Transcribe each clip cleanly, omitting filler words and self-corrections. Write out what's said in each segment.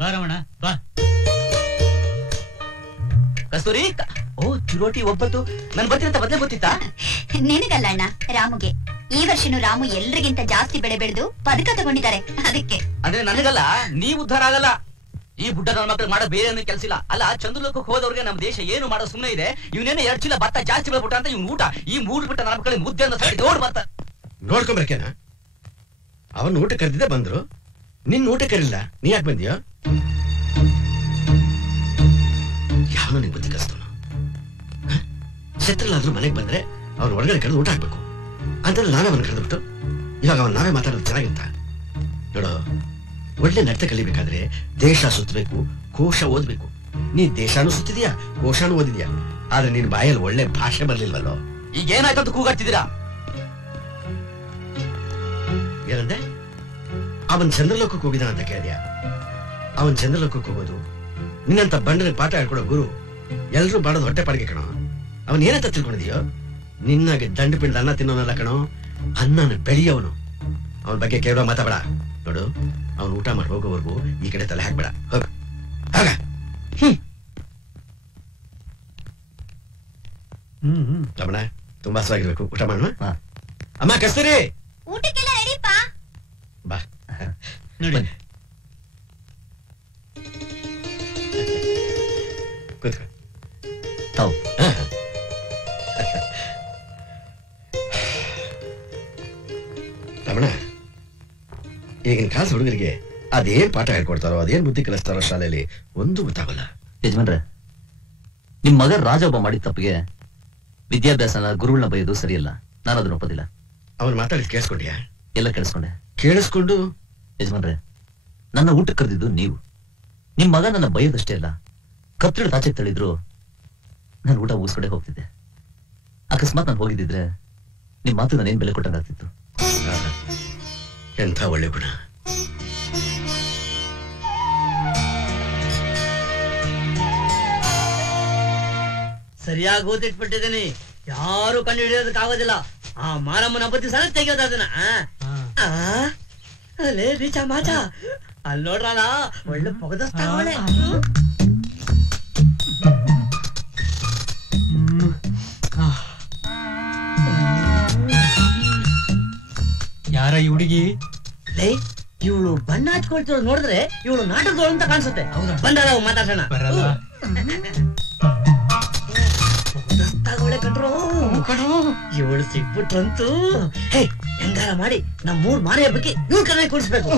ಬಾ ರಮಣ ಬಾ. ಕಸ್ತೂರಿ, ಓ ಚಿರೋಟಿ ಒಬ್ಬತ್ತು ನನ್ ಬರ್ತೀರಂತ ಮೊದಲೇ ಗೊತ್ತಿತ್ತಾ? ನಿನಗಲ್ಲ ಅಣ್ಣ, ರಾಮುಗೆ. ಈ ವರ್ಷನೂ ರಾಮು ಎಲ್ರಿಗಿಂತ ಜಾಸ್ತಿ ಬೆಳೆ ಬೆಳೆದು ಪದಕ ತಗೊಂಡಿದ್ದಾರೆ, ಅದಕ್ಕೆ. ಅಂದ್ರೆ ನನಗಲ್ಲ, ನೀವ್ ಉದ್ಧಾರ ಆಗಲ್ಲ. ಈ ಬುಡ್ಡ ನನ್ನ ಮಕ್ಳಿಗೆ ಮಾಡೋ ಬೇರೆ ಏನು ಕೆಲಸ ಇಲ್ಲ. ಅಲ್ಲ, ಚಂದ್ರಲೋಕಕ್ಕೆ ಹೋದವ್ರಿಗೆ ನಮ್ಮ ದೇಶ ಏನು ಮಾಡೋ ಸುಮ್ಮನೆ ಇದೆ. ಇವನೇನು 2 ಚೀಲ ಭತ್ತ ಜಾಸ್ತಿ ಬೆಳೆಬಿಟ್ಟ ಅಂತ ಇವ್ನು ಊಟ ಈ 3 ಬಿಟ್ಟ ನನ್ನ ಮಕ್ಕಳಿಗೆ ಮುದ್ದೆ ಅಂತ ಸರಿ ದೊಡ್ಡ ಬರ್ತ ನೋಡ್ಕೊಂಬರ್ಕೇನ. ಅವನ್ ಊಟ ಕರೆದಿದ್ದೆ ಬಂದ್ರು, ನಿನ್ ಊಟ ಕರಿಲ್ಲ, ನೀ ಯಾಕೆ ಬಂದಿಯೋ? ಯಾವನು ನಿಂಗೆ ಬುದ್ಧಿ ಕಲಿಸ್ತವನು? ಶತ್ರುಲಾದ್ರೂ ಮನೆಗೆ ಬಂದ್ರೆ ಅವ್ನು ಒಳಗಡೆ ಕರೆದು ಊಟ ಹಾಕ್ಬೇಕು ಅಂತ ನಾವೇ ಅವನು ಕರೆದ್ಬಿಟ್ಟು ಇವಾಗ ಅವನ್ ನಾವೇ ಮಾತಾಡೋದು ಚೆನ್ನಾಗಿರ್ತ ನೋಡು. ಒಳ್ಳೆ ನಡತೆ ಕಲಿಬೇಕಾದ್ರೆ ದೇಶ ಸುತ್ತಬೇಕು, ಕೋಶ ಓದ್ಬೇಕು. ನೀ ದೇಶಾನು ಸುತ್ತಿದ್ಯಾ, ಕೋಶಾನು ಓದಿದ್ಯಾ, ಆದ್ರೆ ನಿನ್ ಬಾಯಲ್ಲಿ ಒಳ್ಳೆ ಭಾಷೆ ಬರ್ಲಿಲ್ವಲ್ಲೋ. ಈಗ ಏನಾಯ್ತಂತ ಕೂಗಾಡ್ತಿದ್ದೀರಾ? ಏನಂದೆ? ಅವನ್ ಚಂದ್ರಲೋಕಕ್ಕೆ ಹೋಗಿದಾನ ಅಂತ ಕೇಳಿದ್ಯಾ? ಅವನ್ ಚಂದ್ರಲೋಕಕ್ಕೆ ಹೋಗೋದು ನಿನ್ನಂತ ಬಂಡರಿಗೆ ಪಾಠ ಹೇಳ್ಕೊಡೋ ಗುರು ಎಲ್ರೂ ಮಾಡೋದು ಹೊಟ್ಟೆ ಪಾಡಿಗೆ ಕಣೋ. ಅವನ್ ಏನಂತ ತಿಳ್ಕೊಂಡಿದೀಯೋ? ನಿನ್ನಾಗೆ ದಂಡು ಪಿಂಡ ಅನ್ನ ತಿನ್ನೋನಲ್ಲ ಕಣೋ, ಅನ್ನನ ಬೆಳೆಯೋವನು. ಅವನ ಬಗ್ಗೆ ಕೇಳೋ ಮಾತಾಬೇಡ. ನೋಡು, ಅವನು ಊಟ ಮಾಡಿ ಹೋಗೋವರೆಗೂ ಈ ಕಡೆ ತಲೆ ಹಾಕ್ಬೇಡ. ಹೋಗ ಆಗ. ರಮಣ, ತುಂಬಾ ಹಸುವಾಗಿರ್ಬೇಕು, ಊಟ ಮಾಡೋಣ. ಅಮ್ಮ ಕಸ್ತೂರಿ, ಊಟಕ್ಕೆಲ್ಲ ರೆಡಿಪಾ? ಬಾ ನೋಡಿ. ಕೂತ್ಕೊ. ರಮಣ, ಈಗಿನ ಕಾಸು ಹುಡುಗರಿಗೆ ಅದೇನ್ ಪಾಠ ಹೇಳ್ಕೊಡ್ತಾರೋ, ಅದೇನ್ ಬುದ್ಧಿ ಕಲಿಸ್ತಾರೋ ಶಾಲೆಯಲ್ಲಿ ಒಂದು ಗೊತ್ತಾಗಲ್ಲ. ಯಜಮಾನ್ರೆ, ನಿಮ್ ಮಗ ರಾಜ ಒಬ್ಬ ಮಾಡಿದ ತಪ್ಪಿಗೆ ವಿದ್ಯಾಭ್ಯಾಸನ ಗುರುಗಳನ್ನ ಬೈಯೋದು ಸರಿಯಲ್ಲ. ನಾನು ಅದನ್ನ ಒಪ್ಪೋದಿಲ್ಲ. ಅವನು ಮಾತಾಡಿದ್ ಕೇಳಿಸ್ಕೊಂಡ್ಯಾ? ಎಲ್ಲ ಕೇಳಿಸ್ಕೊಂಡೆ. ಕೇಳಿಸ್ಕೊಂಡು ಯಜಮಾನ್ರೆ, ನನ್ನ ಊಟಕ್ಕೆ ಕರೆದಿದ್ದು ನೀವು. ನಿಮ್ ಮಗ ನನ್ನ ಬೈಯೋದಷ್ಟೇ ಅಲ್ಲ, ಕತ್ತಿಡ ತಾಚೆಗೆ ತಳಿದ್ರು ನಾನು ಊಟ ಮುಗಿಸ್ಕೊಂಡೆ ಹೋಗ್ತಿದ್ದೆ. ಅಕಸ್ಮಾತ್ ನಾನು ಹೋಗಿದ್ದಿದ್ರೆ ನಿಮ್ ಮಾತು ನಾನೇನ್ ಬೆಲೆ ಕೊಟ್ಟಂಗಾಗ್ತಿತ್ತು. ಎಂಥ ಒಳ್ಳೆ ಗುಣ. ಸರಿಯಾಗಿ ಓದಿಟ್ಬಿಟ್ಟಿದ್ದೀನಿ, ಯಾರು ಕಂಡು ಹಿಡಿಯೋದಕ್ಕಾಗೋದಿಲ್ಲ. ಆ ಮಾರಮ್ಮನ ಬತ್ತಿ ಸಲ ತೆಗಿಯೋದ ಅದನ್ನ. ಅಲ್ಲೇ ರೀಚ ಮಾಚ, ಅಲ್ಲಿ ನೋಡ್ರಲ್ಲ, ಒಳ್ಳೆ ಪೊಗದಸ್ತಾವಳೆ. ಯಾರ ಈ ಹುಡುಗಿ? ಲೇ, ಇವಳು ಬಣ್ಣ ಹಚ್ಕೊಳ್ತಿರೋ ನೋಡಿದ್ರೆ ಇವಳು ನಾಟಕದವಳು ಅಂತ ಕಾಣಿಸುತ್ತೆ. ಬಂದಲ್ಲ ಮಾತಾಡ್ಸೋಣ. ಪೊಗದಸ್ತಾವಳೆ ಕಟ್ರು. ಇವಳು ಸಿಕ್ಬಿಟ್ರಂತೂ ಹೆಂಗಾರ ಮಾಡಿ ನಮ್ಮ 3 ಮಾರಿ ಹಬ್ಬಕ್ಕೆ ಇವ್ರ ಕಡೆ ಕೂಡಿಸ್ಬೇಕು.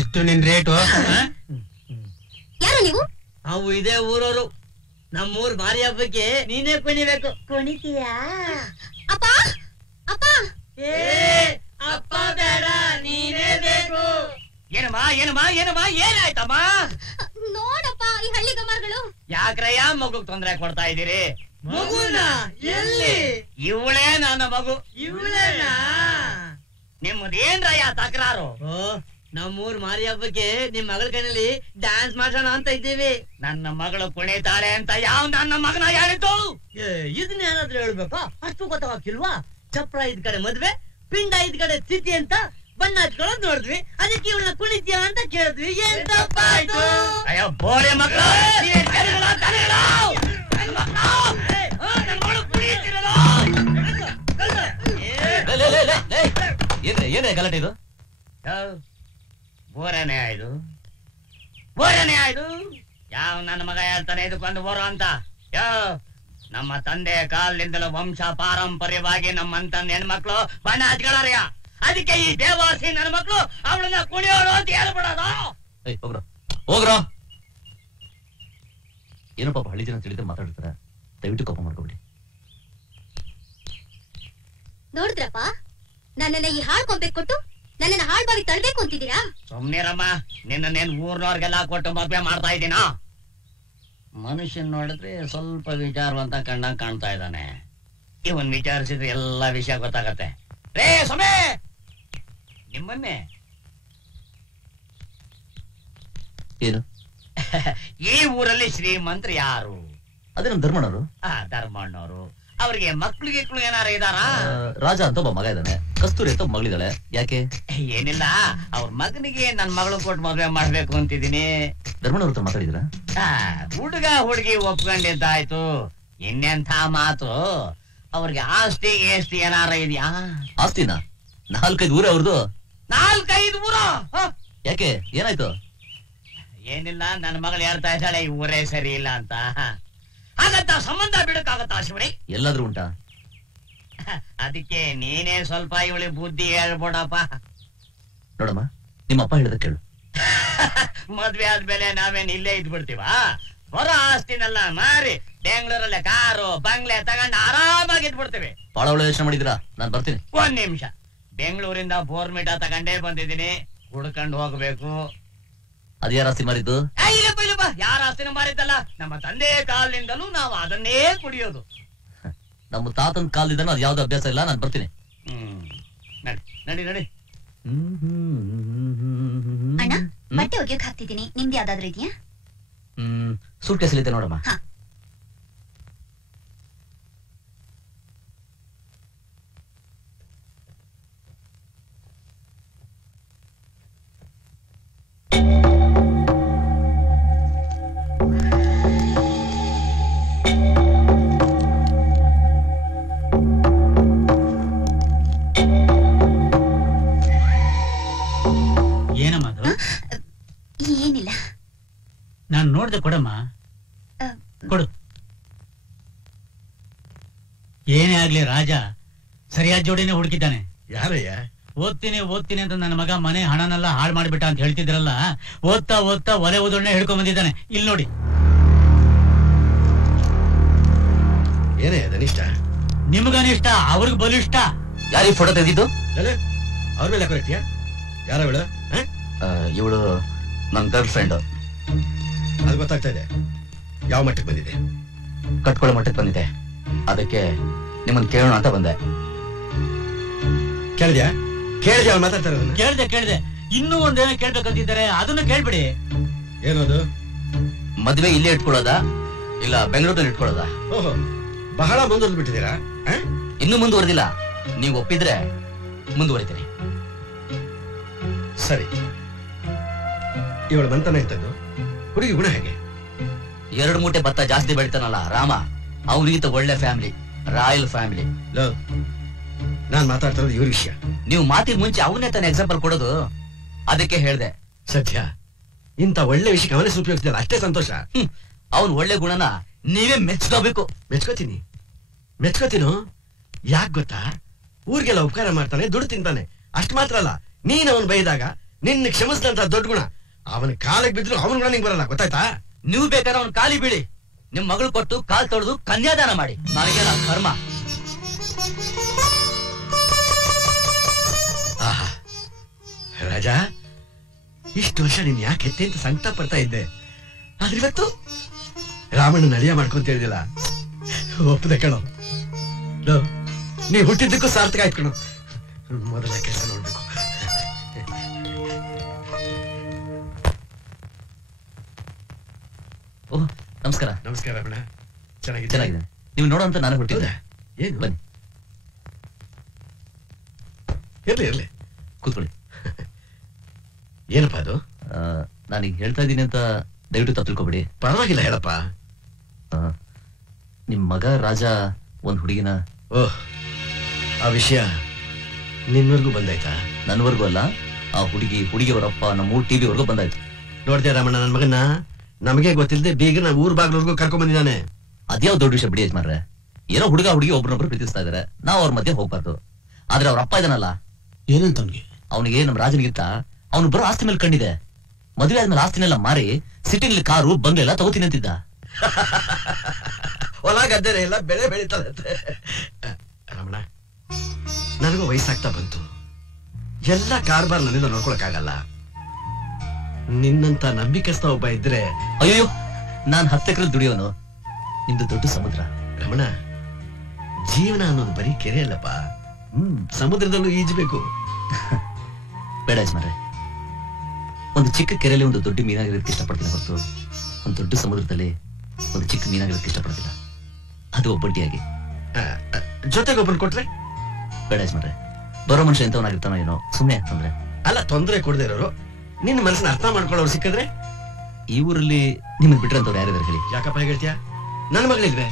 ಎಷ್ಟು ನಿನ್ ರೇಟು? ಯಾರು ನೀವು? ನಾವು ಇದೇ ಊರವರು. ನಮ್ಮೂರ್ ಮಾರಿ ಹಬ್ಬಕ್ಕೆ ನೀನೇ ಕುಣಿಬೇಕು. ಕುಣಿತೀಯಾ? ಅಪ್ಪ ಅಪ್ಪ. ಅಪ್ಪ ಬೇಡ, ನೀನೇ ಬೇಕು. ಏನಮ್ಮ ಏನಮ್ಮ ಏನಮ್ಮ ಏನಾಯ್ತಮ್ಮ? ನೋಡಪ್ಪ, ಈ ಹಳ್ಳಿ ಗಮಾರ್ಗಳು ಯಾಕ್ರಯ್ಯ ಮಗುಗ್ ತೊಂದರೆ ಕೊಡ್ತಾ ಇದ್ದೀರಿ? ಮಗುನ ಎಲ್ಲಿ? ಇವಳೇ ನನ್ನ ಮಗು. ಇವಳೇನಾ? ನಿಮ್ಮದೇನ್ರಯ್ಯ ತಕರಾರು? ನಮ್ಮೂರ್ ಮಾರಿ ಹಬ್ಬಕ್ಕೆ ನಿಮ್ ಮಗಳ ಕೈನಲ್ಲಿ ಡ್ಯಾನ್ಸ್ ಮಾಡೋಣ ಅಂತ ಇದ್ದೀವಿ. ನನ್ನ ಮಗಳು ಕುಣಿತಾಳೆ ಅಂತ ಯಾವ ನನ್ನ ಮಗನ ಹೇಳಿದ್ದು? ಇದನ್ನ ಏನಾದ್ರೂ ಹೇಳ್ಬೇಕಾ? ಅಷ್ಟು ಗೊತ್ತಾಗಿಲ್ವಾ? ಚಪ್ರ ಇದ್ ಕಡೆ ಮದ್ವೆ, ಪಿಂಡ ಇದ್ ಕಡೆ ತಿಥಿ ಅಂತ ಬಣ್ಣ ಹಚ್ಕೊಳ್ಳೋದ್ ನೋಡಿದ್ವಿ. ಅದಕ್ಕೆ ಇವಳನ್ನ ಕುಣಿತೀಯ ಅಂತ ಕೇಳಿದ್ವಿ. ಏನ್ ತಪ್ಪಾಯ್ತು? ಅಯ್ಯೋ ಬೋರೆ ಮಕ್ಕಳು, ಏನೇ ಗಲಾಟೆ ಇದು? ಬೋರನೇ ಆಯ್ತು, ಬೋರನೇ ಆಯ್ತು. ಯಾವ ನನ್ನ ಮಗ ಹೇಳ್ತಾನೆ ಇದಕ್ಕೊಂದು ಬೋರ ಅಂತ? ನಮ್ಮ ತಂದೆ ಕಾಲದಿಂದಲೂ ವಂಶ ಪಾರಂಪರ್ಯವಾಗಿ ನಮ್ಮಂತಂದ ಹೆಣ್ಮಕ್ಳು ಬಣ್ಣ ಹಚ್ಗಳಾರ್ಯ. ಅದಕ್ಕೆ ಈ ದೇವಾಸಿ ನನ್ನ ಮಕ್ಳು ಅವಳನ್ನ ಕುಣಿಯೋರು ಅಂತ ಹೇಳ್ಬಿಡೋದು. ಹೋಗ್ರೋ. ಏನೋ ಪಾಪ ಹಳ್ಳಿ ಜನ ತಿಳಿದ್ರೆ ಮಾತಾಡ್ತಾರೆ. ದಯವಿಟ್ಟು ಕೋಪ ಮಾಡ್ಕೊಬಿಡಿ. ನೋಡಿದ್ರಪ್ಪ, ನನ್ನನ್ನ ಈ ಹಾಳು ಕೊಂಬೆ ಕೊಟ್ಟು ನನ್ನನ್ನ ಹಾಳು ಬಾವಿ ತಳ್ಬೇಕು ಅಂತಿದ್ದೀರಾ? ಸುಮ್ನಿರಮ್ಮ, ನಿನ್ನೇನ್ ಊರ್ನವ್ರಿಗೆಲ್ಲ ಕೊಟ್ಟು ಮದ್ವೆ ಮಾಡ್ತಾ ಇದ್ದೀನ? ಮನುಷ್ಯನ್ ನೋಡಿದ್ರೆ ಸ್ವಲ್ಪ ವಿಚಾರವಂತ ಕಣ್ಣಾಗ ಕಾಣ್ತಾ ಇದ್ದಾನೆ. ಇವನ್ ವಿಚಾರಿಸಿದ್ರೆ ಎಲ್ಲಾ ವಿಷಯ ಗೊತ್ತಾಗತ್ತೆ. ರೇ ಸಮೇ, ನಿಮ್ಮನ್ನೇ ಏನು ಈ ಊರಲ್ಲಿ ಶ್ರೀಮಂತರು ಯಾರು? ಅದೇ ನಮ್ ಧರ್ಮಣ್ಣವರು. ಧರ್ಮಣ್ಣವರು ಅವ್ರಿಗೆ ಮಕ್ಳಿಗೆ ಏನಾರ ಇದಾರಾ? ರಾಜ ಅಂತ ಒಬ್ಬ ಮಗ ಇದ್ದಾನೆ, ಕಸ್ತೂರಿ ಅಂತ ಒಬ್ಬ ಮಗಳಿದ್ದಾಳೆ. ಯಾಕೆ? ಏನಿಲ್ಲ, ಅವ್ರ ಮಗನಿಗೆ ನನ್ ಮಗಳು ಕೊಟ್ಟು ಮದ್ವೆ ಮಾಡ್ಬೇಕು ಅಂತಿದೀನಿ. ಧರ್ಮಣ್ಣ ಅವ್ರ ಹತ್ರ ಮಾತಾಡಿದ್ರ? ಹುಡುಗ ಹುಡುಗಿ ಒಪ್ಕೊಂಡಿದ್ದಾಯ್ತು, ಇನ್ನೆಂಥ ಮಾತು. ಅವ್ರಿಗೆ ಆಸ್ತಿ ಎಷ್ಟು ಏನಾರ ಇದೆಯಾ? ಆಸ್ತಿನ 4-5 ಊರ ಅವ್ರದ್ದು. 4-5 ಊರ? ಯಾಕೆ, ಏನಾಯ್ತು? ಏನಿಲ್ಲ, ನನ್ನ ಮಗಳು ಹೇಳ್ತಾ ಇದ್ದಾಳೆ ಈ ಊರೇ ಸರಿ ಇಲ್ಲ ಅಂತ. ಹಾಗಂತ ಸಂಬಂಧ ಬಿಡಕ್ಕಾಗತ್ತಾ ಶಿವರಿ? ಎಲ್ಲಾದ್ರೂ ಉಂಟಾ? ಅದಕ್ಕೆ ನೀನೇ ಸ್ವಲ್ಪ ಇವಳಿ ಬುದ್ಧಿ ಹೇಳ್ಬೋಡಪ್ಪ. ನೋಡಮ್ಮ, ನಿಮ್ಮ ಅಪ್ಪ ಹೇಳ್ದ ಕೇಳು. ಮದ್ವೆ ಆದ್ಮೇಲೆ ನಾವೇನ್ ಇಲ್ಲೇ ಇದ್ಬಿಡ್ತೀವ? ಹೊರ ಆಸ್ತಿನೆಲ್ಲ ಮಾರಿ ಬೆಂಗಳೂರಲ್ಲೇ ಕಾರು ಬಂಗ್ಲೆ ತಗೊಂಡು ಆರಾಮಾಗಿ ಇದ್ಬಿಡ್ತೀವಿ. ಬಹಳ ಒಳ್ಳೆ ಯೋಚನೆ ಮಾಡಿದಿರಾ, ನಾನ್ ಬರ್ತೀನಿ. 1 ನಿಮಿಷ, ಬೆಂಗಳೂರಿಂದ ಬೋರ್ಮಿಟ ತಗೊಂಡೇ ಬಂದಿದ್ದೀನಿ, ಹುಡ್ಕೊಂಡು ಹೋಗ್ಬೇಕು. ಅದ್ಯಾರ ಆಸ್ತಿ ಮಾರಿದ್ದು? ಇಲ್ಲಪ್ಪ, ಯಾರ ಆಸ್ತಿನ ಮಾರಿದ್ದಲ್ಲ, ನಮ್ಮ ತಂದೆ ಕಾಲಿನಿಂದಲೂ ನಾವು ಅದನ್ನೇ ಕುಡಿಯೋದು. ನಮ್ಮ ತಾತನ ಕಾಲದಿಂದನೂ ಅದ್ ಯಾವ್ದು ಅಭ್ಯಾಸ ಇಲ್ಲ, ನಾನ್ ಬರ್ತೀನಿ. ನಡಿ ನಡಿ. ಅಣ್ಣ, ಬಟ್ಟೆ ಒಗೆಯೋಕ್ ಹಾಕ್ತಿದ್ದೀನಿ, ನಿಮ್ದು ಯಾವ್ದಾದ್ರು ಇದೆಯಾ? ಸೂಟ್ ಕೇಸಲ್ಲಿದೆ ನೋಡಮ್ಮ. ಏನಮ್ಮ ಅದು? ಏನಿಲ್ಲ. ನಾನ್ ನೋಡ್ದೆ, ಕೊಡಮ್ಮ, ಕೊಡು. ಏನೇ ಆಗ್ಲಿ, ರಾಜ ಸರಿಯಾದ ಜೋಡಿನೇ ಹುಡುಕಿದ್ದಾನೆ. ಯಾರಯ್ಯ? ಓದ್ತೀನಿ ಅಂತ ನನ್ನ ಮಗ ಮನೆ ಹಣನೆಲ್ಲ ಹಾಳು ಮಾಡ್ಬಿಟ್ಟ ಅಂತ ಹೇಳ್ತಿದ್ರಲ್ಲ, ಓದ್ತಾ ಒಲೆ ಓದೊಳ್ಳೆ ಹಿಡ್ಕೊಂಡ್ ಬಂದಿದ್ದಾನೆ. ಇಲ್ಲಿ ನೋಡಿ. ಏನೇ ಅದನಿಷ್ಟ? ನಿಮ್ಗನಿಷ್ಟ, ಅವ್ರಿಗೆ ಬಲಿಷ್ಟ. ಯಾರಿಗೆ ಫೋಟೋ ತೆಗೆದಿದ್ದು? ಅವ್ರ ಮೇಲೆ ಕೊರಕ್ತಿಯಾ? ಯಾರ ಇವಳು? ಇವಳು ನನ್ನ ಗರ್ಲ್ ಫ್ರೆಂಡ್. ಅದು ಗೊತ್ತಾಗ್ತಾ ಇದೆ. ಯಾವ ಮಟ್ಟಕ್ಕೆ ಬಂದಿದೆ? ಕಟ್ಕೊಳ್ಳೋ ಮಟ್ಟಕ್ಕೆ ಬಂದಿದೆ. ಅದಕ್ಕೆ ನಿಮ್ಮನ್ನ ಕೇಳೋಣ ಅಂತ ಬಂದೆ. ಕೇಳಿದ್ಯಾ ಅವ್ರು ಮಾತಾಡ್ತಾ ಇರೋದನ್ನ? ಕೇಳ್ದೆ. ಇನ್ನೂ ಒಂದೇನೋ ಕೇಳ್ಬೇಕಂತಿದ್ದಾರೆ, ಅದನ್ನು ಕೇಳ್ಬಿಡಿ. ಏನದು? ಮದ್ವೆ ಇಲ್ಲೇ ಇಟ್ಕೊಳ್ಳೋದಾ ಇಲ್ಲ ಬೆಂಗಳೂರಲ್ಲಿ ಇಟ್ಕೊಳ್ಳೋದಾ? ಓಹೋ, ಬಹಳ ಮುಂದುವರೆದು ಬಿಟ್ಟಿದ್ದೀರಾ? ಇನ್ನೂ ಮುಂದುವರೆದಿಲ್ಲ. ನೀವು ಒಪ್ಪಿದ್ರೆ ಮುಂದುವರಿತೀನಿ. ಸರಿ, ಇವಳು ಬಂತಾನೆ ಇದ್ದದ್ದು. ಹುಡುಗಿ ಗುಣ ಹೇಗೆ? 2 ಮೂಟೆ ಭತ್ತ ಜಾಸ್ತಿ ಬೆಳಿತಾನಲ್ಲ ರಾಮ, ಅವನಿಗಿಂತ ಒಳ್ಳೆ ಫ್ಯಾಮಿಲಿ, ರಾಯಲ್ ಫ್ಯಾಮಿಲಿ. ನಾನ್ ಮಾತಾಡ್ತಿರೋದು ಇವ್ರ ವಿಷಯ. ನೀವು ಮಾತಿಗೆ ಮುಂಚೆ ಅವನ್ನೇ ತಾನೇ ಎಕ್ಸಾಂಪಲ್ ಕೊಡೋದು, ಅದಕ್ಕೆ ಹೇಳ್ದೆ. ಸತ್ಯ, ಇಂತ ಒಳ್ಳೆ ವಿಷಯಕ್ಕೆ ಅವನೇ ಉಪಯೋಗಿಸಿದಲ್ಲ, ಅಷ್ಟೇ ಸಂತೋಷ. ಅವನ್ ಒಳ್ಳೆ ಗುಣನ ನೀವೇ ಮೆಚ್ಕೋಬೇಕು. ಮೆಚ್ಕೋತೀನೋ? ಯಾಕೆ ಗೊತ್ತಾ? ಊರಿಗೆಲ್ಲ ಉಪಕಾರ ಮಾಡ್ತಾನೆ, ದುಡ್ಡು ತಿಂತಾನೆ. ಅಷ್ಟ್ ಮಾತ್ರ ಅಲ್ಲ, ನೀನ್ ಅವನ್ ಬೈದಾಗ ನಿನ್ನ ಕ್ಷಮಿಸಿದಂತ ದೊಡ್ಡ ಗುಣ. ಅವನ ಕಾಲಿಗೆ ಬಿದ್ರು ಅವನ ಗುಣ ನಿಂಗೆ ಬರಲ್ಲ, ಗೊತ್ತಾಯ್ತಾ? ನೀವು ಬೇಕಾದ್ರೆ ಅವನ್ ಕಾಲಿ ಬೀಳಿ, ನಿಮ್ ಮಗಳು ಕೊಟ್ಟು ಕಾಲ್ ತೊಳೆದು ಕನ್ಯಾದಾನ ಮಾಡಿ. ನನಗೆಲ್ಲ ಕರ್ಮ. ಆಹಾ ರಾಜಾ, ಇಷ್ಟು ವರ್ಷ ನೀನ್ ಯಾಕೆ ಹೆತ್ತೆ ಅಂತ ಸಂಕಟ ಪಡ್ತಾ ಇದ್ದೆ. ಆದ್ರೆ ಇವತ್ತು ರಾಮಣ್ಣ ಅಳಿಯ ಮಾಡ್ಕೊಂತ ಹೇಳಿದಿಲ್ಲ, ಒಪ್ಪದೆ ಕಣೋ. ನೀ ಹುಟ್ಟಿದ್ದಕ್ಕೂ ಸಾರ್ಥಕ ಆಯ್ತು ಕಣೋ. ಮೊದಲ ಕೆಲಸ ನೋಡ್ಬೇಕು. ಓಹ್, ನಮಸ್ಕಾರ. ನಮಸ್ಕಾರ ರಮಣ, ಚೆನ್ನಾಗಿದೆ. ನೀವು ನೋಡೋಂತ ನಾನು ಹುಟ್ಟಿದ್ದೆ. ಏನು? ಬನ್ನಿ, ಇರ್ಲಿ ಕೂತ್ಕೊಳ್ಳಿ. ಏನಪ್ಪಾ ಅದು? ನಾನೀಗ ಹೇಳ್ತಾ ಇದ್ದೀನಿ ಅಂತ ದಯವಿಟ್ಟು ತಪ್ಪು ತಿಳ್ಕೊಬೇಡಿ. ಪರವಾಗಿಲ್ಲ, ಹೇಳಪ್ಪ. ನಿಮ್ ಮಗ ರಾಜ ಒಂದ್ ಹುಡುಗಿನ. ಓಹ್, ಆ ವಿಷಯ ನಿನ್ವರ್ಗೂ ಬಂದಾಯ್ತಾ? ನನ್ವರ್ಗೂ ಅಲ್ಲ, ಆ ಹುಡುಗಿಯವರಪ್ಪ ನಮ್ಮ ಊರ್ ಟಿವಿ ವರ್ಗೂ ಬಂದಾಯ್ತು. ನೋಡ್ತೀಯ ರಾಮಣ್ಣ, ನನ್ ಮಗನ್ನ ನಮಗೆ ಗೊತ್ತಿಲ್ಲದೆ ಬೀಗನ ಊರ್ ಬಾಗ್ಲವರೆಗೂ ಕರ್ಕೊಂಡ್ ಬಂದಿದ್ದಾನೆ. ಅದ್ಯಾವ ದೊಡ್ಡ ವಿಷಯ ಬಿಡಿ ಯಜಮಾನ್ರೆ. ಏನೋ ಹುಡುಗಿ ಒಬ್ರೊಬ್ರು ಪ್ರೀತಿಸ್ತಾ ಇದಾರೆ, ನಾವು ಅವ್ರ ಮಧ್ಯೆ ಹೋಗ್ಬಾರ್ದು. ಆದ್ರೆ ಅವ್ರ ಅಪ್ಪ ಇದಾನಲ್ಲ, ಏನಂತ ಅವನಿಗೆ ನಮ್ ರಾಜನಿಗಿಂತ ಅವನು ಬರೋ ಆಸ್ತಿ ಮೇಲೆ ಕಂಡಿದೆ. ಮದುವೆ ಆದ್ಮೇಲೆ ಆಸ್ತಿನೆಲ್ಲ ಮಾರಿ ಸಿಟಿನಲ್ಲಿ ಕಾರು ಬಂಗ್ಲೆಲ್ಲ ತಗೋತೀನಿ ಅಂತಿದ್ದ. ಹೊಲ ಗದ್ದೆ ಎಲ್ಲ ಬೆಳೆ ಬೆಳೀತದೆ. ರಮಣ, ನನಗೂ ವಯಸ್ಸಾಗ್ತಾ ಬಂತು. ಎಲ್ಲ ಕಾರ್ಬಾರ್ ನನ್ನಿಂದ ನೋಡ್ಕೊಳಕ್ಕಾಗಲ್ಲ. ನಿನ್ನಂತ ನಂಬಿಕಸ್ತ ಒಬ್ಬ ಇದ್ರೆ. ಅಯ್ಯೋ, ನಾನ್ 10 ಎಕರೆ ದುಡಿಯೋನು, ನಿಮ್ದು ದೊಡ್ಡ ಸಮುದ್ರ. ರಮಣ, ಜೀವನ ಅನ್ನೋದು ಬರೀ ಕೆರೆ ಅಲ್ಲಪ್ಪ, ಸಮುದ್ರದಲ್ಲೂ ಈಜಬೇಕು. ಬೇಡ ಯಜಮಾನ್ರೆ, ಒಂದು ಚಿಕ್ಕ ಕೆರೆಯಲ್ಲಿ ಒಂದು ದೊಡ್ಡ ಮೀನಾಗಿರೋದಕ್ಕೆ ಇಷ್ಟಪಡ್ತೀನಿ ಹೊರತು ಒಂದು ದೊಡ್ಡ ಸಮುದ್ರದಲ್ಲಿ ಒಂದು ಚಿಕ್ಕ ಮೀನಾಗಿರೋದಕ್ಕೆ ಇಷ್ಟಪಡ್ತಿಲ್ಲ. ಅದು ಒಬ್ಬಟ್ಟಿಯಾಗಿ ಜೊತೆಗೊಬ್ಬನ್ ಕೊಟ್ರೆ ಬೇಡ ಯಜಮಾನ್ರೆ, ಬರೋ ಮನುಷ್ಯ ಎಂತವನಾಗಿರ್ತಾನೋ ಏನೋ, ಸುಮ್ನೆ ತೊಂದ್ರೆ. ಅಲ್ಲ, ತೊಂದರೆ ಕೊಡದೇ ಇರೋರು ನಿನ್ನ ಮನಸ್ಸನ್ನ ಅರ್ಥ ಮಾಡ್ಕೊಳ್ಳೋರು ಸಿಕ್ಕಿದ್ರೆ. ಈ ಊರಲ್ಲಿ ನಿಮ್ಮನ್ ಬಿಟ್ರಂತವ್ರು ಯಾರಿದಾರೆ ಹೇಳಿ? ಯಾಕಪ್ಪ ಹೇಳ್ತೀಯ? ನನ್ನ ಮಗಳಿಲ್ವೇ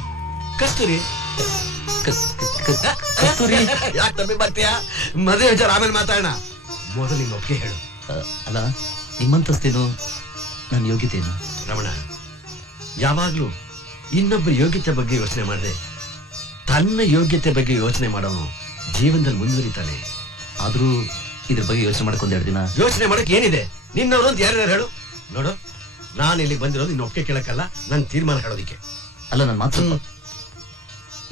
ಕಸ್ತೂರಿ. ಕಸ್ತೂರಿ ಯಾಕೆ ತಪ್ಪಿ ಬರ್ತೀಯ? ಮದುವೆ ವಿಚಾರ ಆಮೇಲೆ ಮಾತಾಡೋಣ, ಮೊದಲು ನಿನ್ನ ಒಪ್ಪಿಗೆ ಹೇಳು. ಅಲ್ಲ, ನಿಮ್ಮಂತಸ್ತೇನು, ನನ್ನ ಯೋಗ್ಯತೆ ಏನು? ರಮಣ, ಯಾವಾಗ್ಲೂ ಇನ್ನೊಬ್ಬರ ಯೋಗ್ಯತೆ ಬಗ್ಗೆ ಯೋಚನೆ ಮಾಡದೆ ತನ್ನ ಯೋಗ್ಯತೆ ಬಗ್ಗೆ ಯೋಚನೆ ಮಾಡೋನು ಜೀವನದಲ್ಲಿ ಮುಂದುವರಿತಾನೆ. ಆದ್ರೂ ಇದ್ರ ಬಗ್ಗೆ ಯೋಚನೆ ಮಾಡಕ್ ಒಂದೆರಡು ದಿನ. ಯೋಚನೆ ಮಾಡಕ್ ಏನಿದೆ? ನಿನ್ನವರು ಅಂತ ಯಾರ್ಯಾರು ಹೇಳು ನೋಡು. ನಾನು ಇಲ್ಲಿ ಬಂದಿರೋದು ನಿನ್ನ ಒಪ್ಪಿಗೆ ಕೇಳಕ್ಕಲ್ಲ, ನನ್ನ ತೀರ್ಮಾನ ಹೇಳೋದಿಕ್ಕೆ. ಅಲ್ಲ, ನನ್ನ ಮಾತು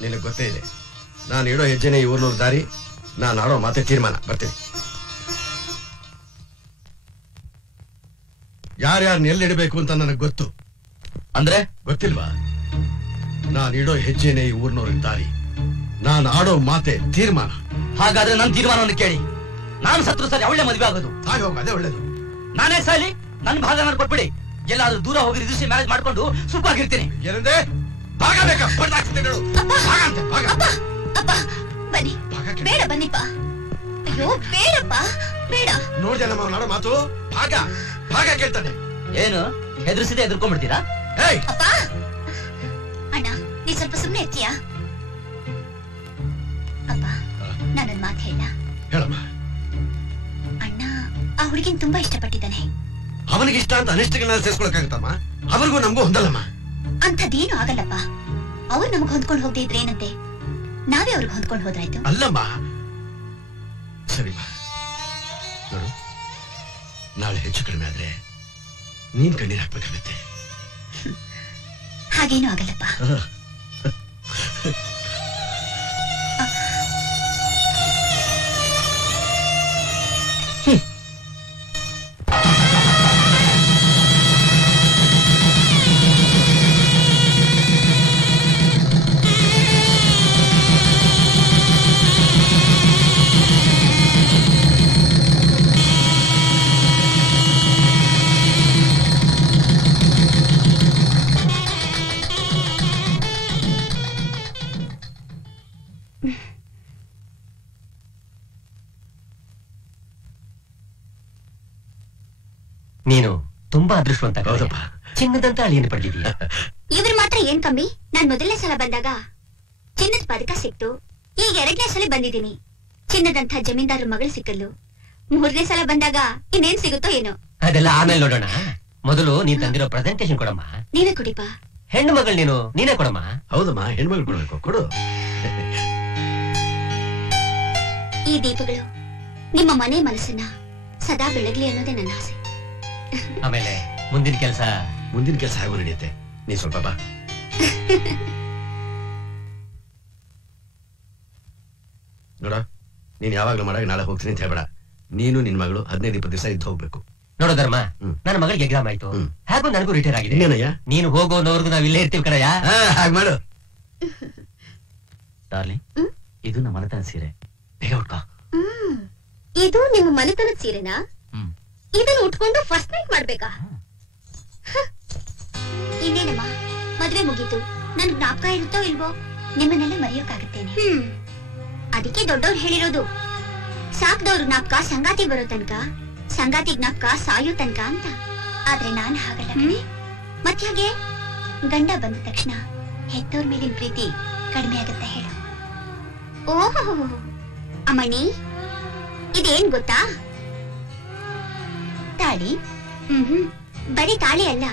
ನಿನಗೆ ಗೊತ್ತೇ ಇದೆ, ನಾನು ಇಡೋ ಹೆಜ್ಜೆನೆ ಈ ಊರ್ನೂರು ದಾರಿ, ನಾನು ಆಡೋ ಮಾತೆ ತೀರ್ಮಾನ. ಬರ್ತೀನಿ. ಯಾರ್ಯಾರನ್ನ ಎಲ್ಲಿಡಬೇಕು ಅಂತ ನನಗೆ ಗೊತ್ತು. ಅಂದ್ರೆ ಗೊತ್ತಿಲ್ವಾ? ನಾನು ಇಡೋ ಹೆಜ್ಜೆನೆ ಈ ಊರ್ನೂರಿನ ದಾರಿ, ನಾನು ಆಡೋ ಮಾತೆ ತೀರ್ಮಾನ. ಹಾಗಾದ್ರೆ ನನ್ನ ತೀರ್ಮಾನವನ್ನು ಕೇಳಿ. ನಾನು ಸತ್ರು ಸರಿ ಅವಳೆ ಮದುವೆ ಆಗೋದು. ಹಾಗೆ ಹೋಗ, ಅದೇ ಒಳ್ಳೇದು. ನಾನೇ ಸಾಲಿ, ನನ್ನ ಭಾಗ ನಾನು ಕೊಟ್ಬಿಡಿ. ಎಲ್ಲಾದ್ರೂ ದೂರ ಹೋಗಿ ರಿಜಿಸ್ಟ್ರಿ ಮ್ಯಾರೇಜ್ ಮಾಡ್ಕೊಂಡು ಸುಖವಾಗಿರ್ತೀನಿ. ಏನಂದೆ? ಭಾಗ ಬೇಕಾ? ಬಡ್ದಾಕ್ತೀನಿ ಹೇಳು. ಭಾಗ ಅಂತೆ, ಭಾಗ. ಅಪ್ಪ ಬನ್ನಿ. ಬೇಡ ಬನ್ನಿಪ್ಪ. ಅಯ್ಯೋ ಬೇಡಪ್ಪ, ಬೇಡ. ನೋಡ್ದೆ ನಮ್ಮ ನಾಡೋ ಮಾತು. ಭಾಗ ಭಾಗ ಕೇಳ್ತಾನೆ. ಏನು ಹೆದರ್ಸಿದೆ? ಎದುರ್ಕೊಂಡ್ಬಿಡ್ತೀರಾ? ಅಪ್ಪ ಅಣ್ಣ, ನೀ ಸ್ವಲ್ಪ ಸುಮ್ಮನೆ ಇರ್ತೀಯಾ? ಅಪ್ಪ, ನಾನೊಂದ್ ಮಾತು ಹೇಳ. ಹೇಳಮ್ಮ. ಅಣ್ಣ ಆ ಹುಡುಗಿನ ತುಂಬಾ ಇಷ್ಟಪಟ್ಟಿದ್ದಾನೆ. ಅವನಿಗೆ ಇಷ್ಟ ಅಂತ ಅನಿಷ್ಟಗಳನ್ನ ಸೇರ್ಸ್ಕೊಳಕ್ಕಾಗತ್ತಮ್ಮ? ಅವ್ರಿಗೂ ನಮಗೂ ಹೊಂದಲ್ಲಮ್ಮ. ಅಂಥದ್ದೇನು ಆಗಲ್ಲಪ್ಪ. ಅವ್ರು ನಮಗ್ ಹೊಂದ್ಕೊಂಡು ಹೋಗದೆ ಇದ್ರೆ ಏನಂತೆ? ನಾವೇ ಅವ್ರಿಗೆ ಹೊಂದ್ಕೊಂಡು ಹೋದ್ರಾಯ್ತು. ಅಲ್ಲಮ್ಮ, ಸರಿಮ್ಮ. ನೋಡು, ನಾಳೆ ಹೆಚ್ಚು ಕಡಿಮೆ ಆದ್ರೆ ನೀನ್ ಕಣ್ಣೀರ್ ಹಾಕ್ಬೇಕಾಗತ್ತೆ. ಹಾಗೇನು ಆಗಲ್ಲಪ್ಪ. ನೀನು ತುಂಬಾ ಅದೃಷ್ಟವಂತ. ಹೌದಪ್ಪ. ಚಿನ್ನದಂತ ಅಳಿಯನ್ನು ಪಡೆದಿದ್ದೀಯ. ಇವ್ರು ಮಾತ್ರ ಏನ್ ಕಮ್ಮಿ. ನಾನ್ ಮೊದಲನೇ ಸಲ ಬಂದಾಗ ಚಿನ್ನದ ಪದಕ ಸಿಕ್ತು. ಈಗ 2ನೇ ಸಲ ಬಂದಿದ್ದೀನಿ, ಚಿನ್ನದಂತ ಜಮೀನ್ದಾರ ಮಗಳು ಸಿಕ್ಕಲು. 3ನೇ ಸಲ ಬಂದಾಗ ಇನ್ನೇನ್ ಸಿಗುತ್ತೋ ಏನೋ. ಅದೆಲ್ಲ ಆಮೇಲೆ ನೋಡೋಣ. ಮೊದಲು ನೀನ್ ತಂದಿರೋ ಪ್ರೆಸೆಂಟೇಶನ್ ಕೊಡಮ್ಮ. ನೀವೇ ಕುಡಿಪಾ. ಹೆಣ್ಣು ಮಗಳು ನೀನು, ನೀನೇ ಕೊಡಮ್ಮ. ಹೌದಮ್ಮ, ಹೆಣ್ಮಗಳು ಕೊಡ್ಬೇಕು. ಕೊಡು. ಈ ದೀಪಗಳು ನಿಮ್ಮ ಮನೆ ಮನಸ್ಸನ್ನ ಸದಾ ಬೆಳಗ್ಲಿ ಅನ್ನೋದೇ ನನ್ನ ಆಸೆ. ಆಮೇಲೆ ಮುಂದಿನ ಕೆಲಸ ಹೇಗೂ ನಡೆಯುತ್ತೆ. ನೀ ಸ್ವಲ್ಪ ಬಾ. ನೋಡ, ನೀನ್ ಯಾವಾಗ್ಲೂ ಮಾಡಾಗ ನಾಳೆ ಹೋಗ್ತೀನಿ ಅಂತ ಹೇಳ್ಬೇಡ. ನೀನು ನಿನ್ ಮಗಳು 15-20 ದಿವಸ ಇದ್ದು ಹೋಗ್ಬೇಕು. ನೋಡೋ ಧರ್ಮ, ನನ್ನ ಮಗಳಿಗೆ ಎಕ್ಸಾಮ್ ಆಯ್ತು, ಹಾಗೂ ನನಗೂ ರಿಟೈರ್ ಆಗಿದೆ. ಇನ್ನೇನಯ್ಯ? ನೀನು ಹೋಗೋವರೆಗೂ ನಾವ್ ಇಲ್ಲೇ ಇರ್ತೀವಿ ಕಣಯ್ಯ. ಹಾಗೆ ಮಾಡು. ಡಾರ್ಲಿಂಗ್, ಇದು ನಮ್ಮ ಮನೆತನ ಸೀರೆ, ಬೇಗ ಉಟ್ಕೋ. ಇದು ನಿಮ್ಮ ಮನೆತನದ ಸೀರೆನಾ? ಇದನ್ನು ಉಟ್ಕೊಂಡು ಫಸ್ಟ್ ನೈಟ್ ಮಾಡ್ಬೇಕಾ? ಇನ್ನೇನಮ್ಮ, ಮದ್ವೆ ಮುಗೀತು. ನನ್ ಜ್ಞಾಪಕ ಇರುತ್ತೋ ಇಲ್ವೋ? ನಿಮ್ಮನ್ನೆಲ್ಲ ಮರೆಯೋಕಾಗತ್ತೇನೆ. ಅದಕ್ಕೆ ದೊಡ್ಡವ್ರು ಹೇಳಿರೋದು, ಸಾಕ್ದವ್ರ ಜ್ಞಾಪಕ ಸಂಗಾತಿ ಬರೋ ತನಕ, ಸಂಗಾತಿ ಜ್ಞಾಪಕ ಸಾಯೋ ತನಕ ಅಂತ. ಆದ್ರೆ ನಾನ್ ಹಾಗಲ್ಲ ಕಣೆ. ಮತ್ಯಾಗೆ ಗಂಡ ಬಂದ ತಕ್ಷಣ ಹೆತ್ತವ್ರ ಮೇಲಿನ ಪ್ರೀತಿ ಕಡಿಮೆ ಆಗತ್ತ ಹೇಳು? ಓಹೋ ಅಮ್ಮಣಿ, ಇದೇನ್ ಗೊತ್ತಾ? ತಾಳಿ. ಬರೀ ತಾಳಿ ಅಲ್ಲ,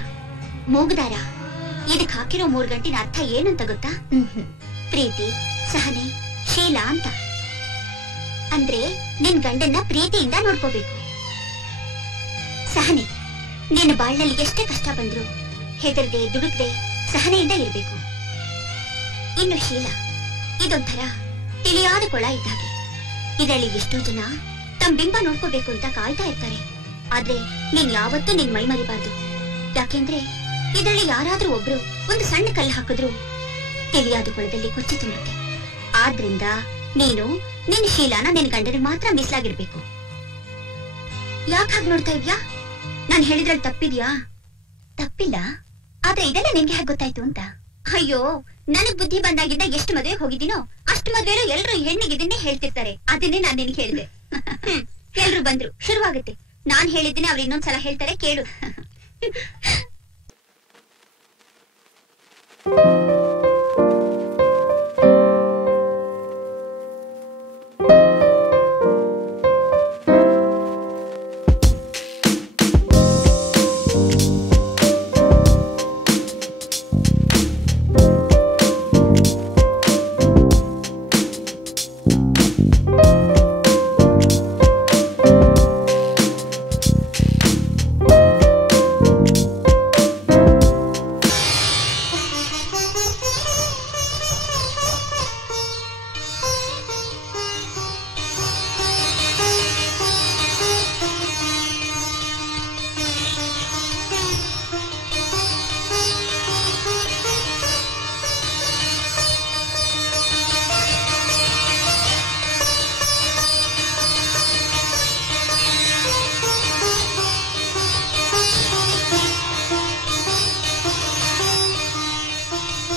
ಮೂಗುದಾರ. ಇದಕ್ ಹಾಕಿರೋ 3 ಗಂಟಿನ ಅರ್ಥ ಏನಂತ ಗೊತ್ತಾ? ಪ್ರೀತಿ, ಸಹನೆ, ಶೀಲ ಅಂತ. ಅಂದ್ರೆ ನಿನ್ ಗಂಡನ್ನ ಪ್ರೀತಿಯಿಂದ ನೋಡ್ಕೋಬೇಕು. ಸಹನೆ, ನಿನ್ನ ಬಾಳ್ನಲ್ಲಿ ಎಷ್ಟೇ ಕಷ್ಟ ಬಂದ್ರು ಹೆದರ್ದೆ ದುಡುಕ್ದೆ ಸಹನೆಯಿಂದ ಇರ್ಬೇಕು. ಇನ್ನು ಶೀಲ, ಇದೊಂಥರ ತಿಳಿಯಾದ ಕೊಳ ಇದ್ದಾಗೆ. ಇದರಲ್ಲಿ ಎಷ್ಟೋ ಜನ ತಮ್ಮ ಬಿಂಬ ನೋಡ್ಕೋಬೇಕು ಅಂತ ಕಾಯ್ತಾ ಇರ್ತಾರೆ. ಆದ್ರೆ ನೀನ್ ಯಾವತ್ತೂ ನಿನ್ ಮೈ ಮರಿಬಾರ್ದು. ಯಾಕೆಂದ್ರೆ ಇದರಲ್ಲಿ ಯಾರಾದ್ರೂ ಒಬ್ರು ಒಂದು ಸಣ್ಣ ಕಲ್ಲು ಹಾಕಿದ್ರು ತಿಳಿಯಾದ ಕೊಳದಲ್ಲಿ ಕೊಚ್ಚಿ ತುಂಬುತ್ತೆ. ಆದ್ರಿಂದ ನೀನು ನಿನ್ನ ಶೀಲಾನ ನಿನ್ ಗಂಡನಿಗೆ ಮಾತ್ರ ಮೀಸಲಾಗಿರ್ಬೇಕು. ಯಾಕೆ ಹಾಗೆ ನೋಡ್ತಾ ಇದ್ಯಾ? ನಾನ್ ಹೇಳಿದ್ರಲ್ಲಿ ತಪ್ಪಿದ್ಯಾ? ತಪ್ಪಿಲ್ಲ. ಆದ್ರೆ ಇದೆಲ್ಲ ನಿನ್ಗೆ ಹೇಗೆ ಗೊತ್ತಾಯ್ತು ಅಂತ? ಅಯ್ಯೋ ನನಗ್ ಬುದ್ಧಿ ಬಂದಾಗಿಂದ ಎಷ್ಟು ಮದುವೆಗೆ ಹೋಗಿದ್ದೀನೋ ಅಷ್ಟು ಮದುವೆಲು ಎಲ್ರು ಹೆಣ್ಣಿಗೆ ಇದನ್ನೇ ಹೇಳ್ತಿರ್ತಾರೆ. ಅದನ್ನೇ ನಾನ್ ನಿನ್ಗೆ ಹೇಳಿದೆ. ಎಲ್ರು ಬಂದ್ರು, ಶುರುವಾಗುತ್ತೆ. ನಾನ್ ಹೇಳಿದ್ದೀನಿ, ಅವ್ರು ಇನ್ನೊಂದ್ಸಲ ಹೇಳ್ತಾರೆ, ಕೇಳು.